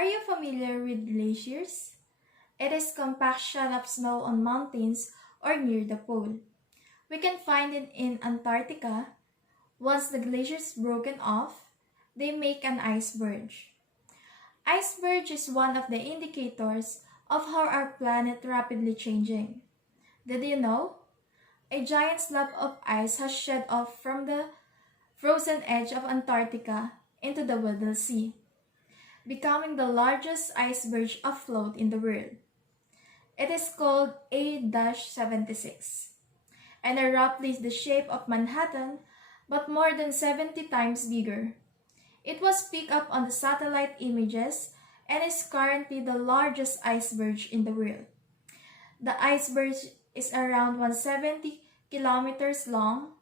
Are you familiar with glaciers? It is compaction of snow on mountains or near the pole. We can find it in Antarctica. Once the glaciers broken off, they make an iceberg. Iceberg is one of the indicators of how our planet rapidly changing. Did you know? A giant slab of ice has shed off from the frozen edge of Antarctica into the Weddell Sea, becoming the largest iceberg afloat in the world. It is called A-76 and are roughly the shape of Manhattan but more than 70 times bigger. It was picked up on the satellite images and is currently the largest iceberg in the world. The iceberg is around 170 kilometers long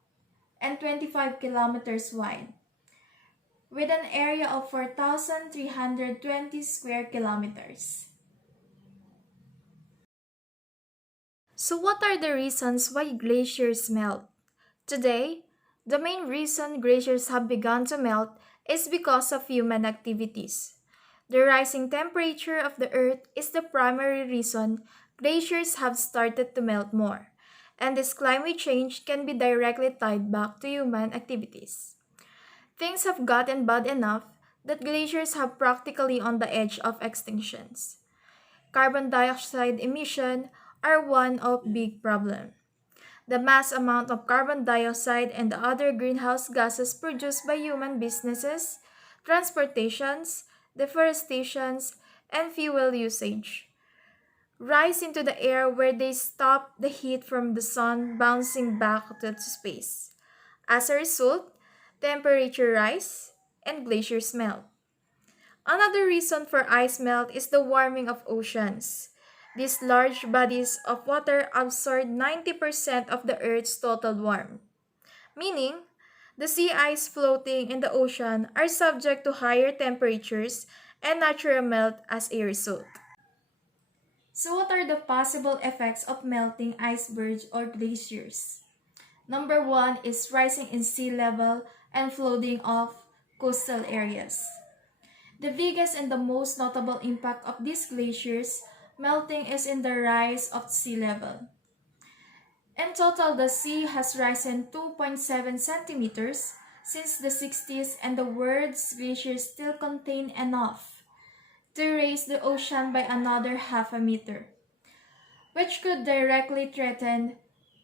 and 25 kilometers wide, with an area of 4,320 square kilometers. So what are the reasons why glaciers melt? Today, the main reason glaciers have begun to melt is because of human activities. The rising temperature of the Earth is the primary reason glaciers have started to melt more, and this climate change can be directly tied back to human activities. Things have gotten bad enough that glaciers have practically on the edge of extinctions. Carbon dioxide emission are one of big problem. The mass amount of carbon dioxide and the other greenhouse gases produced by human businesses, transportations, deforestations, and fuel usage rise into the air where they stop the heat from the sun bouncing back to space. As a result, temperature rise and glaciers melt. Another reason for ice melt is the warming of oceans. These large bodies of water absorb 90% of the Earth's total warmth, meaning the sea ice floating in the ocean are subject to higher temperatures and natural melt as a result. So what are the possible effects of melting icebergs or glaciers? Number one is rising in sea level and flooding of coastal areas. The biggest and the most notable impact of these glaciers melting is in the rise of sea level. In total, the sea has risen 2.7 centimeters since the 60s, and the world's glaciers still contain enough to raise the ocean by another half a meter, which could directly threaten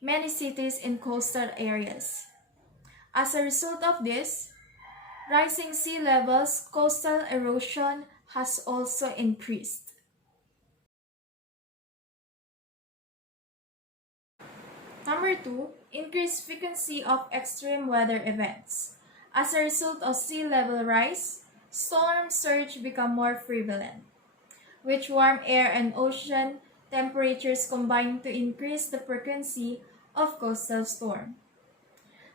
many cities in coastal areas. As a result of this, rising sea levels, coastal erosion has also increased. Number 2, increased frequency of extreme weather events. As a result of sea level rise, storm surge become more prevalent, which warm air and ocean temperatures combine to increase the frequency of coastal storm.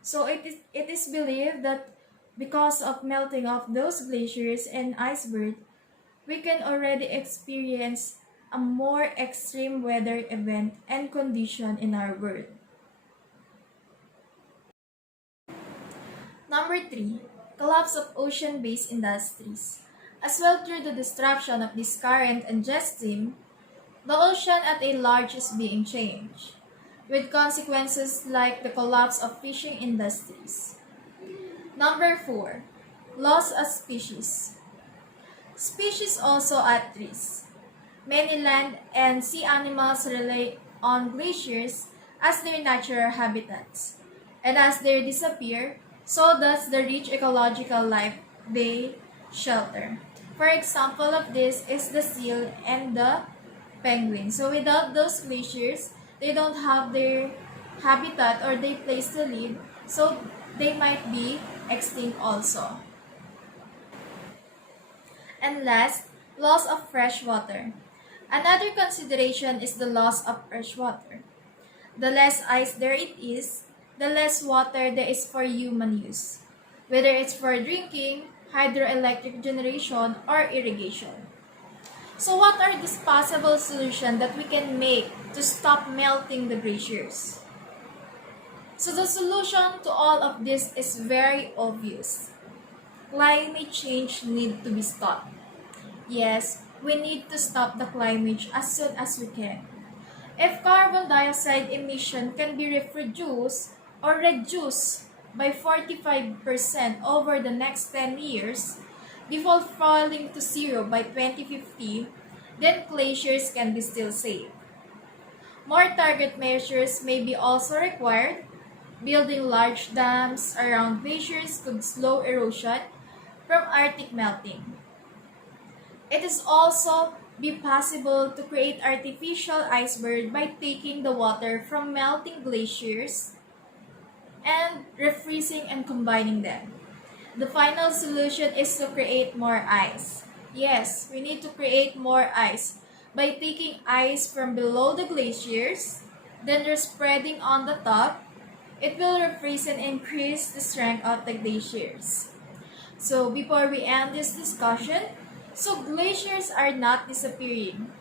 So it is believed that because of melting of those glaciers and icebergs, we can already experience a more extreme weather event and condition in our world. Number 3, collapse of ocean-based industries. As well, through the destruction of this current and jet stream, the ocean at a large is being changed, with consequences like the collapse of fishing industries. Number 4, loss of species. Species also at risk. Many land and sea animals rely on glaciers as their natural habitats, and as they disappear, so does the rich ecological life they shelter. For example of this is the seal and the penguin. So without those glaciers, they don't have their habitat or their place to live, so they might be extinct also. And last, loss of fresh water. Another consideration is the loss of fresh water. The less ice there it is, the less water there is for human use, whether it's for drinking, hydroelectric generation, or irrigation. So what are these possible solutions that we can make to stop melting the glaciers? So the solution to all of this is very obvious. Climate change needs to be stopped. Yes, we need to stop the climate change as soon as we can. If carbon dioxide emission can be reduced by 45% over the next 10 years, before falling to zero by 2050, then glaciers can be still saved. More target measures may be also required. Building large dams around glaciers could slow erosion from Arctic melting. It is also be possible to create artificial iceberg by taking the water from melting glaciers and refreezing and combining them. The final solution is to create more ice. Yes, we need to create more ice by taking ice from below the glaciers, then they're spreading on the top. It will refreeze and increase the strength of the glaciers. So before we end this discussion, so glaciers are not disappearing,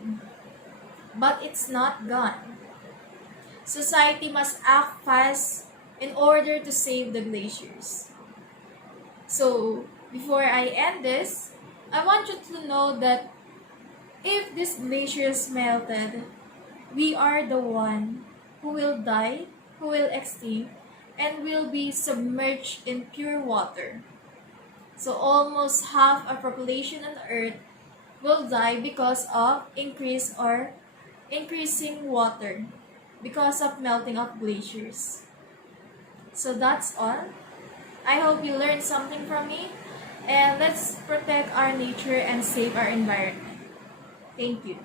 but it's not gone. Society must act fast in order to save the glaciers. So before I end this, I want you to know that if these glaciers melted, we are the one who will die, who will extinct, and will be submerged in pure water. So almost half our population on Earth will die because of increasing water because of melting of glaciers. So that's all. I hope you learned something from me, and let's protect our nature and save our environment. Thank you.